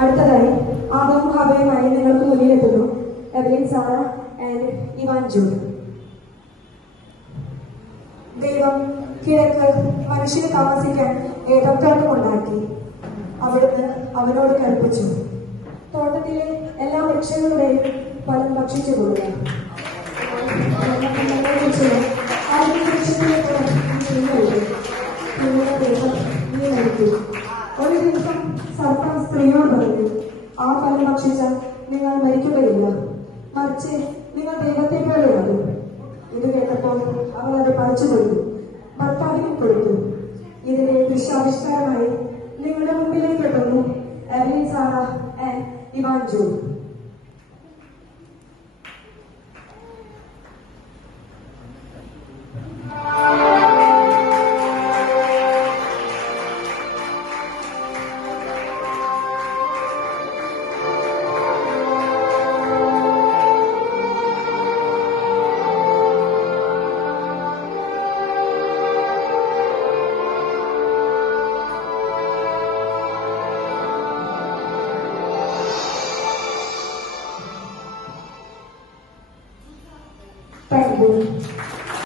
അടുത്തതായി ആദവും ഹവയുമായി നിങ്ങൾക്ക് മുന്നിലെത്തുന്നു Evelyn Sara and Ivan Jude. ദൈവം കിഴക്ക് മനുഷ്യന് താമസിക്കാൻ ഏതം തോട്ടം ഉണ്ടാക്കി. അവിടുന്ന് അവനോട് കൽപ്പിച്ചു, തോട്ടത്തിലെ എല്ലാ വൃക്ഷങ്ങളുടെയും ഫലം ഭക്ഷിച്ചു കൊള്ളുക. ഒരു ദിവസം സർപ്പം സ്ത്രീയോട് പറഞ്ഞു, ആ ഫലം ഭക്ഷിച്ചാൽ നിങ്ങൾ മരിക്കുകയില്ല, മറിച്ച് നിങ്ങൾ ദൈവത്തെ പോലെയാകും. ഇത് കേട്ടപ്പോൾ അവൾ അത് പറിച്ചു കൊടുത്തു, ഭർത്താവിനും കൊടുത്തു. ഇതിനെ ദൃശ്യാവിഷ്കാരമായി നിങ്ങളുടെ മുമ്പിലേക്ക് എത്തുന്നു Evelyn Sara and Ivan Jude.